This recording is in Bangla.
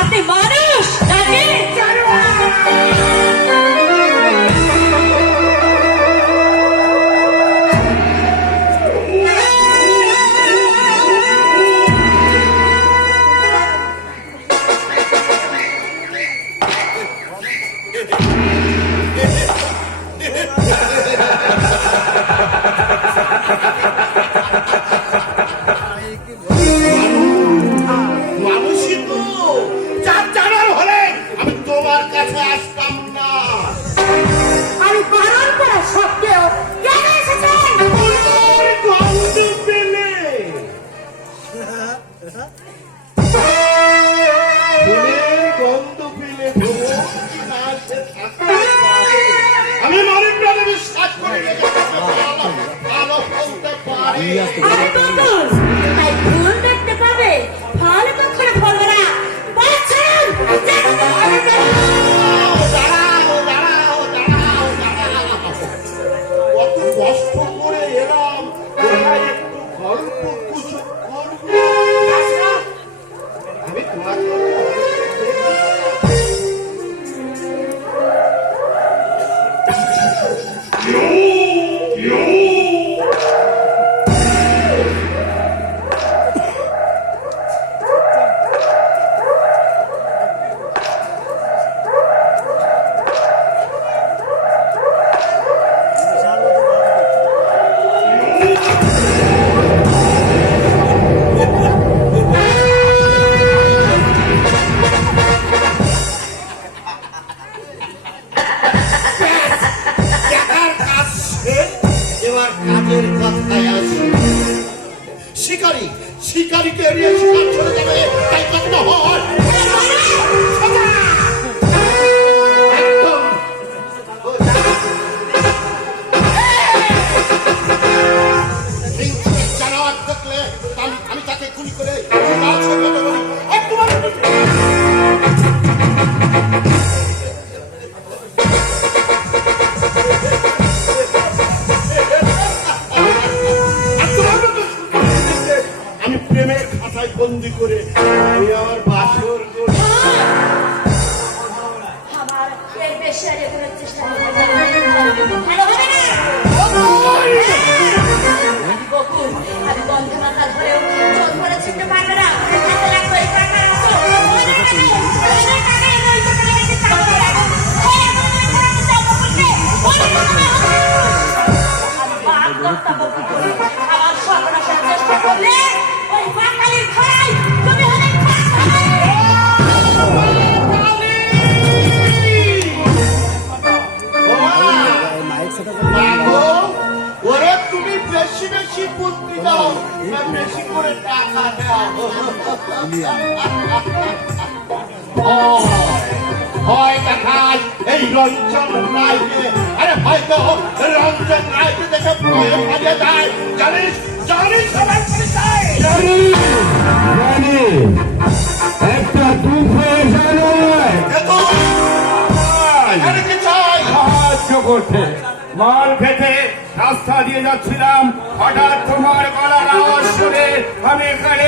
আপনি মানুষ নাকি ভুল দেখতে পাবে ফল কখনো ফলবে না কত কষ্ট করে এলাম একটু গল্প গুজব করবো আমি তোমাকে শিকারী শিকারীকে এড়িয়ে শিকার চলে যাবে তাই কখনো হয় জানোয়ার দেখলে আমি তাকে গুলি করে বন্দি করে আমি আমার বাসর আমার এই বেশারে করার চেষ্টা আমি বন্ধে মাথা ধরেও চোখ ভরে ছিটতে পারবে না আমার সর্বনাশের চেষ্টা করলে ওই বাঙালির খাই তুমি অনেক ওরে তুমি বেশি বেশি বুদ্ধি দাও বেশি করে টাকা দাও হয় দেখায় এই রঞ্জন রায়কে আরে হয়তো রঞ্জন রায়কে দেখে ভয়ে পালিয়ে যায় জানিস জানিস সবাই পরিচয় জানি একটা দুঃখ জানো কি চাই সাহায্য করতে মাল খেতে রাস্তা দিয়ে যাচ্ছিলাম হঠাৎ তোমার গলার আওয়াজ শুনে আমি এখানে